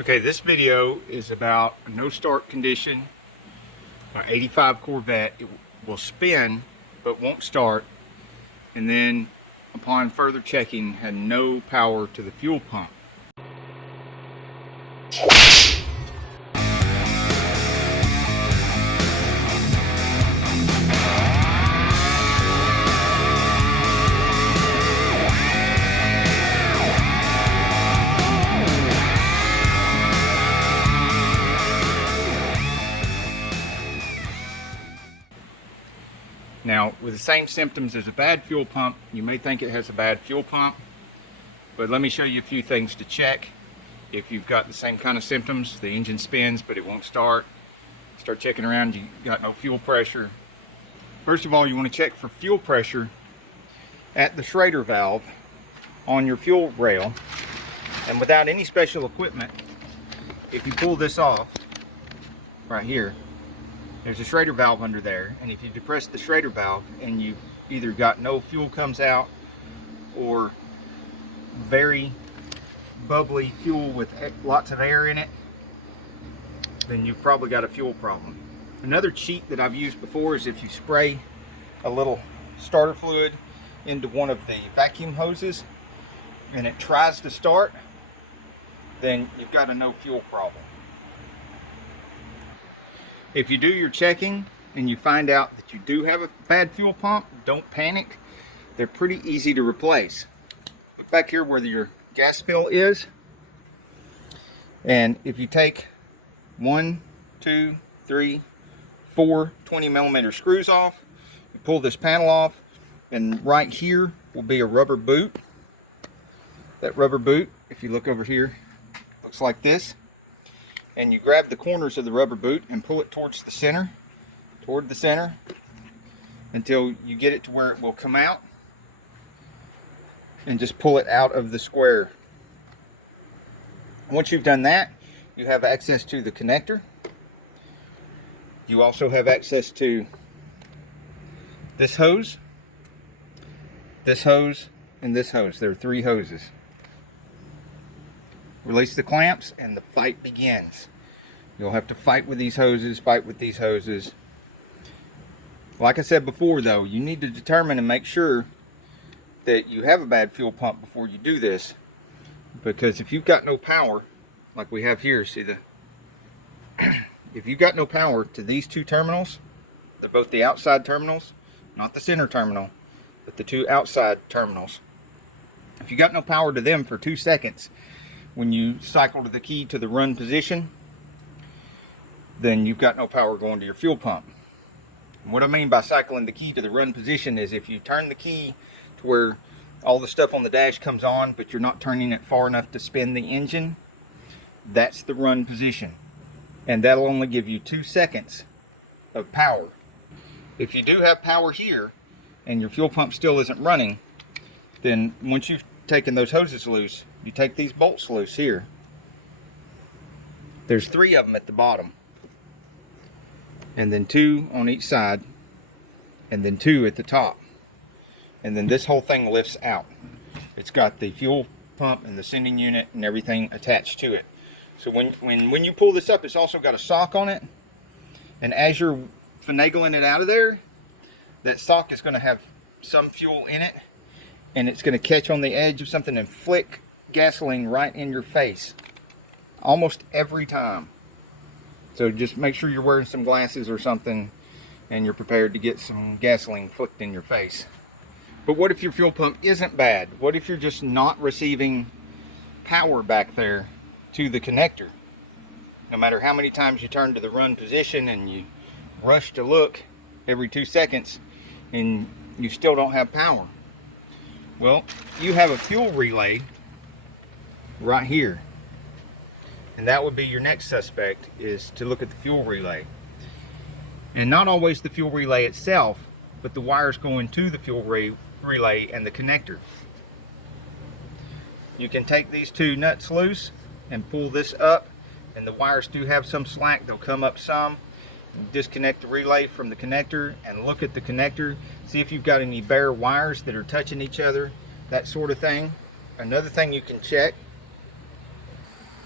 Okay, this video is about a no start condition. My 85 Corvette, it will spin but won't start, and then upon further checking had no power to the fuel pump. Now, with the same symptoms as a bad fuel pump, you may think it has a bad fuel pump, but let me show you a few things to check. If you've got the same kind of symptoms, the engine spins but it won't start checking around, you got no fuel pressure. First of all, you want to check for fuel pressure at the Schrader valve on your fuel rail, and without any special equipment, if you pull this off right here, there's a Schrader valve under there, and if you depress the Schrader valve and you've either got no fuel comes out or very bubbly fuel with lots of air in it, then you've probably got a fuel problem. Another cheat that I've used before is if you spray a little starter fluid into one of the vacuum hoses and it tries to start, then you've got a no fuel problem. If you do your checking and you find out that you do have a bad fuel pump, don't panic. They're pretty easy to replace. Look back here where your gas fill is, and if you take 1, 2, 3, 4 20mm screws off, you pull this panel off, and right here will be a rubber boot. That rubber boot, if you look over here, looks like this. And you grab the corners of the rubber boot and pull it toward the center, until you get it to where it will come out, and just pull it out of the square. Once you've done that, you have access to the connector. You also have access to this hose, and this hose. There are 3 hoses. Release the clamps and the fight begins. You'll have to fight with these hoses, Like I said before though, you need to determine and make sure that you have a bad fuel pump before you do this. Because if you've got no power, like we have here, see if you've got no power to these 2 terminals, they're both the outside terminals, not the center terminal, but the 2 outside terminals. If you got no power to them for 2 seconds, when you cycle to the key to the run position, then you've got no power going to your fuel pump. And what I mean by cycling the key to the run position is if you turn the key to where all the stuff on the dash comes on, but you're not turning it far enough to spin the engine, that's the run position. And that'll only give you 2 seconds of power. If you do have power here and your fuel pump still isn't running, then once you've taken those hoses loose, you take these bolts loose here. There's 3 of them at the bottom, and then 2 on each side, and then 2 at the top, and then this whole thing lifts out. It's got the fuel pump and the sending unit and everything attached to it. So when you pull this up, it's also got a sock on it, and as you're finagling it out of there, that sock is going to have some fuel in it, and it's going to catch on the edge of something and flick gasoline right in your face almost every time. So just make sure you're wearing some glasses or something and you're prepared to get some gasoline flicked in your face. But what if your fuel pump isn't bad? What if you're just not receiving power back there to the connector? No matter how many times you turn to the run position and you rush to look every 2 seconds and you still don't have power. Well, you have a fuel relay right here, and that would be your next suspect, is to look at the fuel relay. And not always the fuel relay itself, but the wires going to the fuel relay and the connector. You can take these 2 nuts loose and pull this up, and the wires do have some slack. They'll come up some. Disconnect the relay from the connector and look at the connector. See if you've got any bare wires that are touching each other, that sort of thing. Another thing you can check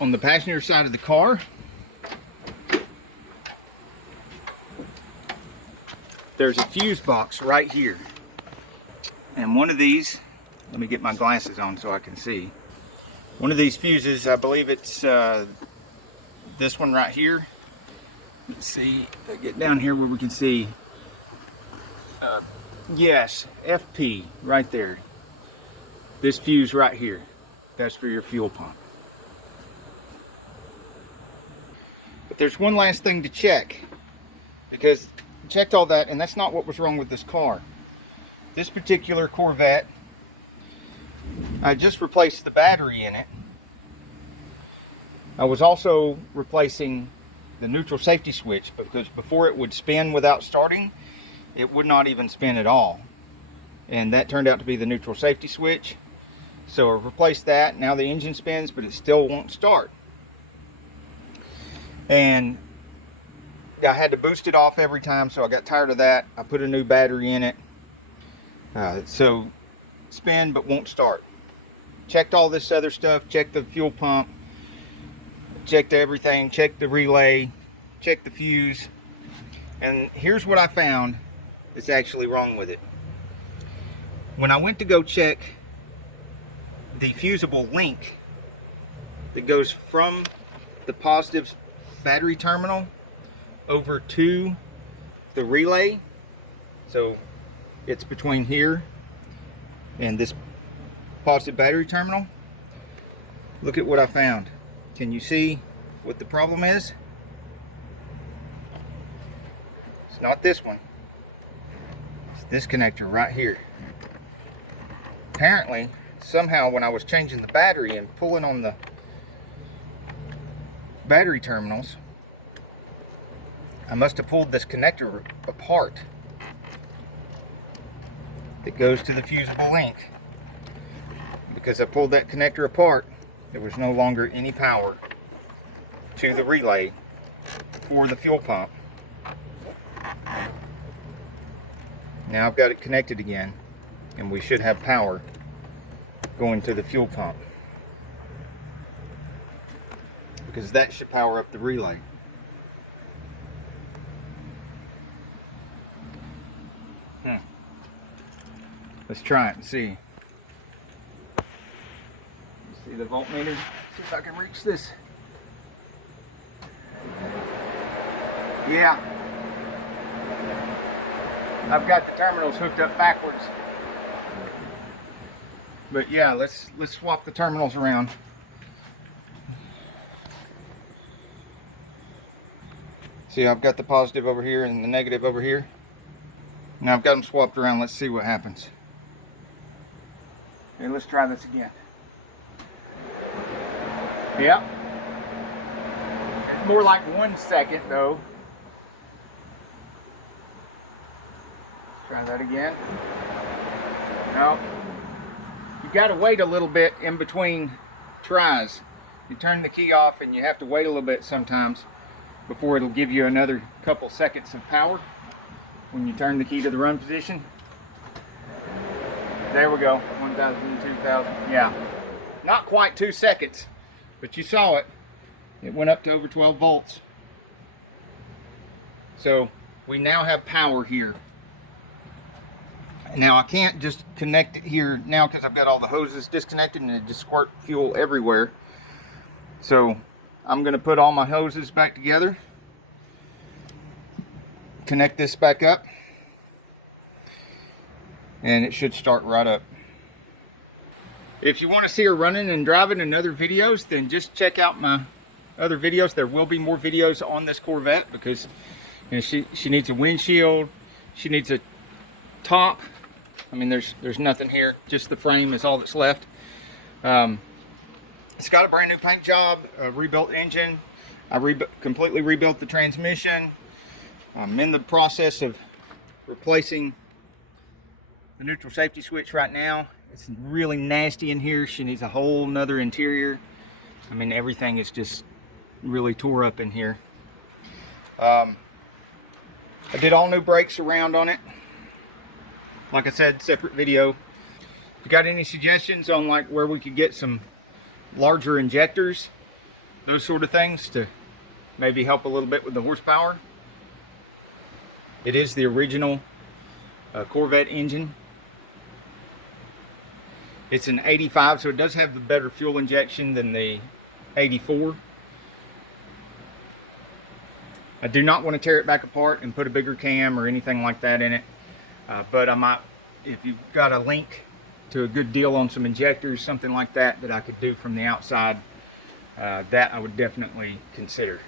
on the passenger side of the car, there's a fuse box right here. And one of these, let me get my glasses on so I can see. One of these fuses, I believe it's this one right here. Let's see, if I get down here where we can see. Yes, FP right there. This fuse right here, that's for your fuel pump. But there's one last thing to check, because I checked all that and that's not what was wrong with this car. This particular Corvette, I just replaced the battery in it. I was also replacing the neutral safety switch, because before it would spin without starting, it would not even spin at all. And that turned out to be the neutral safety switch. So I replaced that. Now the engine spins, but it still won't start. And I had to boost it off every time, so I got tired of that. I put a new battery in it. So spin but won't start. Checked all this other stuff, checked the fuel pump, checked everything, checked the relay, checked the fuse, and here's what I found that's actually wrong with it. When I went to go check the fusible link that goes from the positive battery terminal over to the relay, so it's between here and this positive battery terminal, look at what I found. Can you see what the problem is? It's not this one. It's this connector right here. Apparently, somehow when I was changing the battery and pulling on the battery terminals, I must have pulled this connector apart that goes to the fusible link. Because I pulled that connector apart, there was no longer any power to the relay for the fuel pump. Now I've got it connected again, and we should have power going to the fuel pump, because that should power up the relay. Let's try it and see. See the voltmeter? See if I can reach this. Yeah. I've got the terminals hooked up backwards. But yeah, let's swap the terminals around. See, I've got the positive over here and the negative over here. Now I've got them swapped around. Let's see what happens. Okay, let's try this again. Yep. More like 1 second though. Try that again. No. You got to wait a little bit in between tries. You turn the key off and you have to wait a little bit sometimes before it'll give you another couple seconds of power when you turn the key to the run position. There we go. 1,000, 2,000. Yeah. Not quite 2 seconds, but you saw it. It went up to over 12 volts. So we now have power here. Now I can't just connect it here now because I've got all the hoses disconnected and it just squirt fuel everywhere. So I'm going to put all my hoses back together, connect this back up, and it should start right up. If you want to see her running and driving in other videos, then just check out my other videos. There will be more videos on this Corvette because you know, she needs a windshield, she needs a top. I mean, there's nothing here, just the frame is all that's left. It's got a brand new paint job, a rebuilt engine. I completely rebuilt the transmission. I'm in the process of replacing the neutral safety switch right now. It's really nasty in here. She needs a whole nother interior. I mean, everything is just really tore up in here. I did all new brakes around on it. Like I said, separate video. If you got any suggestions on like where we could get some larger injectors, those sort of things to maybe help a little bit with the horsepower. It is the original Corvette engine. It's an 85, so it does have the better fuel injection than the 84. I do not want to tear it back apart and put a bigger cam or anything like that in it, but I might, if you've got a link to a good deal on some injectors, something like that I could do from the outside, that I would definitely consider.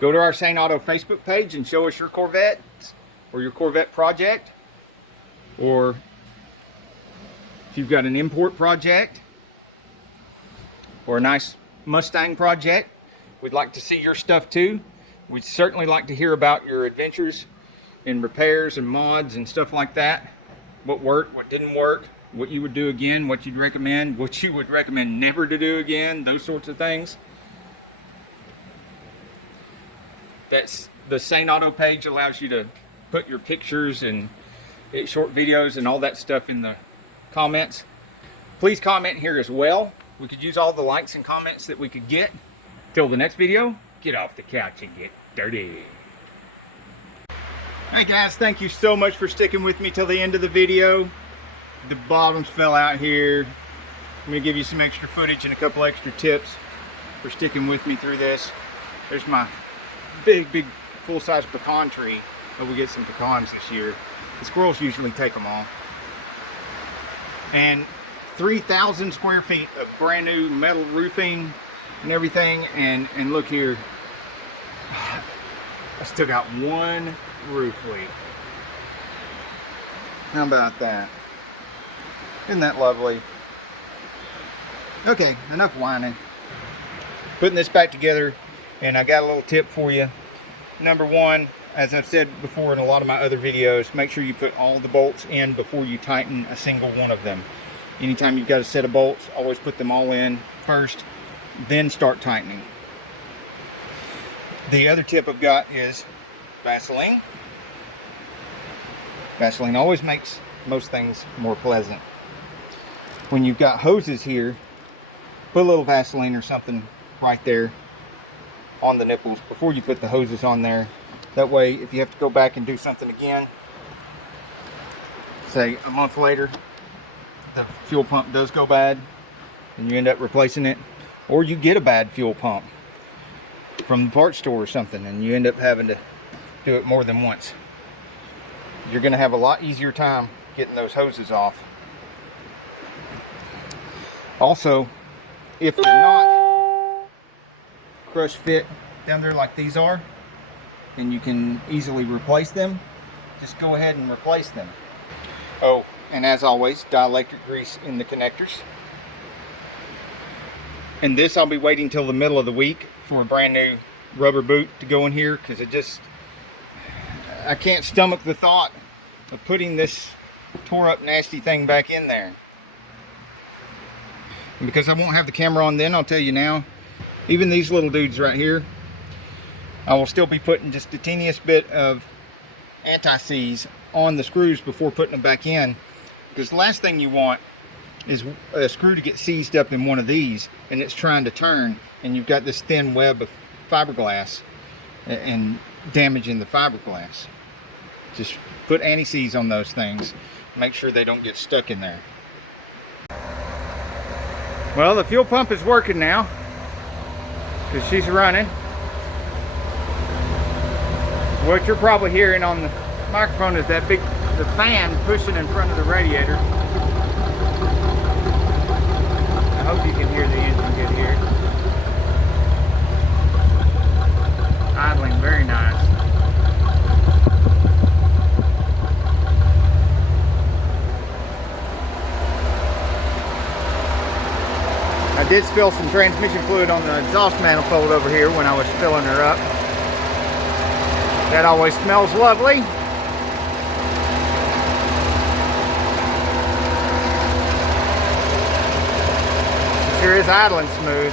Go to our Saneauto Facebook page and show us your Corvette or your Corvette project, or if you've got an import project or a nice Mustang project, we'd like to see your stuff too. We'd certainly like to hear about your adventures in repairs and mods and stuff like that. What worked, what didn't work, what you would do again, what you'd recommend, what you would recommend never to do again, those sorts of things. That's the Saneauto page, allows you to put your pictures and short videos and all that stuff in the comments. Please comment here as well. We could use all the likes and comments that we could get. Till the next video, get off the couch and get dirty. Hey guys, thank you so much for sticking with me till the end of the video. The bottoms fell out here. I'm going to give you some extra footage and a couple extra tips for sticking with me through this. There's my big full-size pecan tree. Hope we get some pecans this year. The squirrels usually take them all. And 3,000 square feet of brand new metal roofing and everything, and look here, I still got one roof leak. How about that? Isn't that lovely? Okay, enough whining. Putting this back together, and I got a little tip for you. Number one, as I've said before in a lot of my other videos, make sure you put all the bolts in before you tighten a single one of them. Anytime you've got a set of bolts, always put them all in first, then start tightening. The other tip I've got is Vaseline. Vaseline always makes most things more pleasant. When you've got hoses here, put a little Vaseline or something right there on the nipples before you put the hoses on there. That way, if you have to go back and do something again, say a month later, the fuel pump does go bad and you end up replacing it, or you get a bad fuel pump from the parts store or something and you end up having to do it more than once, you're going to have a lot easier time getting those hoses off. Also, if they're not crush fit down there like these are, and you can easily replace them, just go ahead and replace them. Oh, and as always, dielectric grease in the connectors. And this I'll be waiting till the middle of the week for a brand new rubber boot to go in here, because I can't stomach the thought of putting this tore up nasty thing back in there. And because I won't have the camera on then, I'll tell you now, even these little dudes right here, I will still be putting just the teeniest bit of anti-seize on the screws before putting them back in, because the last thing you want is a screw to get seized up in one of these and it's trying to turn and you've got this thin web of fiberglass and damaging the fiberglass. Just put anti-seize on those things, make sure they don't get stuck in there. Well, the fuel pump is working now because she's running. What you're probably hearing on the microphone is that the fan pushing in front of the radiator. I hope you can hear the engine good here. Idling very nice. I did spill some transmission fluid on the exhaust manifold over here when I was filling her up. That always smells lovely. Sure is idling smooth.